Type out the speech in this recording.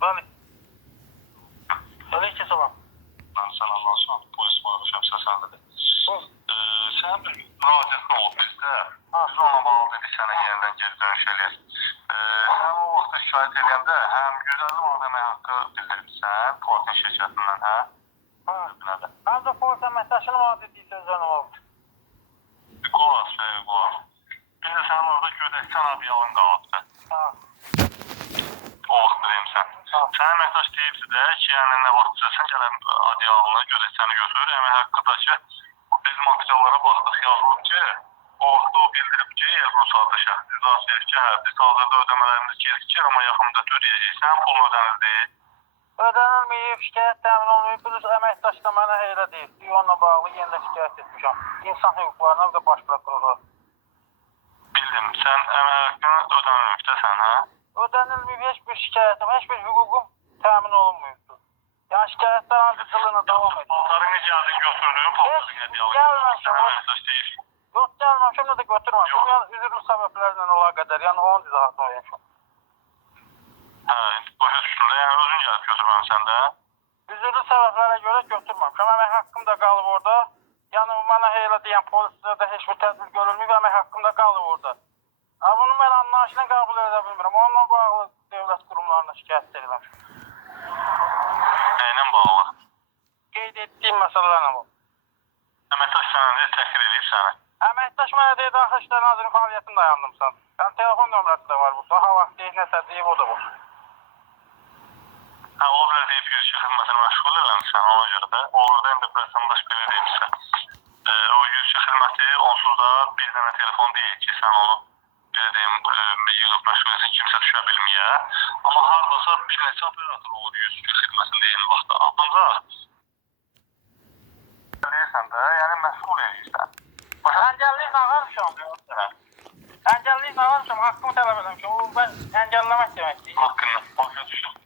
Bəli. Aleykümselam. Ben sana anlatsam, polis muharrefem seslenmedi. Buyur. Sen bir müracaatın oldu bizde. Ha. Biz ona bağlı dedik sana yeniden geri dönüş eləyək. Sen o vaxtda şikayet edəndə həm 150 manat əmək haqqı bildirmişsən, Portin şirkətindən, hə? Ha. Nədə? Həm də polis əməkdaşının vaziyeti sözlərim oldu. Qulaq, qulaq. Bir də sənin orada gödəksən abiyalın qalıbdı. Ha. O vaxt deyimsən. Ha. Sənin əməkdaş deyibdi də ki, yəni nə vaxt istəsən gələn adiyalını, gödəkçəni götür. Əmək haqqı da ki, bizim materiallara baxdıq, yazılıb ki, o vaxtda o bildirib ki, Elbrus adlı şəxs izah ki, hə, biz hazırda ödəmələrimiz gecikir, amma yaxın müddətdə ödəyəcəksən, pulun ödənildi. Ödənilməyib, şikayət təmin olmayıb, plus əməkdaş da mənə elə deyib. Onunla bağlı yenidən şikayət etmişəm. İnsan hüquqlarına və baş prokurora. Bildim, sən əmək haqqını ödənilməyib də sən, hə? Ödənilməyib, heç bir şikayətim, heç bir hüququm təmin olunmuyubdur. Yəni şikayətlər ardıcılığına davam edir. Paltarı necə gəldin götürdün, paltarı necə Gəlməmişəm. sən əməkdaş deyil. Yox, gəlməmişəm, nə də götürməmişəm. Yəni üzrlü səbəblərlə əlaqədar, yəni onun izahatını vermişəm. Hə, başa düşdüm də, yəni özün gəlib götürməmsən də. Üzrlü səbəblərə görə götürməmişəm. Əmək haqqım da qalıb orada. Yəni mənə elə deyən polislərdə heç bir tədbir görülməyib, əmək haqqım da qalıb orada. Bunu mən anlayışla qəbul edə bilmirəm. Onunla bağlı dövlət qurumlarına şikayət edirəm. Nəylə bağlı? Qeyd etdiyim məsələlərlə bu. Əməkdaş sənə təhqir edib səni. Əməkdaş mənə deyir, Daxili İşlər Nazirinin fəaliyyətini dayandımsan. Yəni telefon nömrəsi də var burada. Ha vaxt deyir, nəsə deyib, o da var. Hə, o belə deyib yürüyüşü xidmətini məşğul eləmişsən ona görə də. Olur da, indi vətəndaş belə deyibsə. O yürüyüşü xidməti onsuz da bir dənə telefon deyil ki, sən onu belə deyim, yığıb məşğul etsin, kimsə düşə bilməyə. Amma haradasa bir neçə operator olur yürüyüşü xidmətində eyni vaxtda. Ancaq deyirsən də, yəni məşğul edirsən. Əngəlliylə ağarmışam. Əngəlliylə ağarmışam, haqqımı tələb eləmişəm. O, mən əngəlləmək deməkdir. Haqqını başa düşdüm.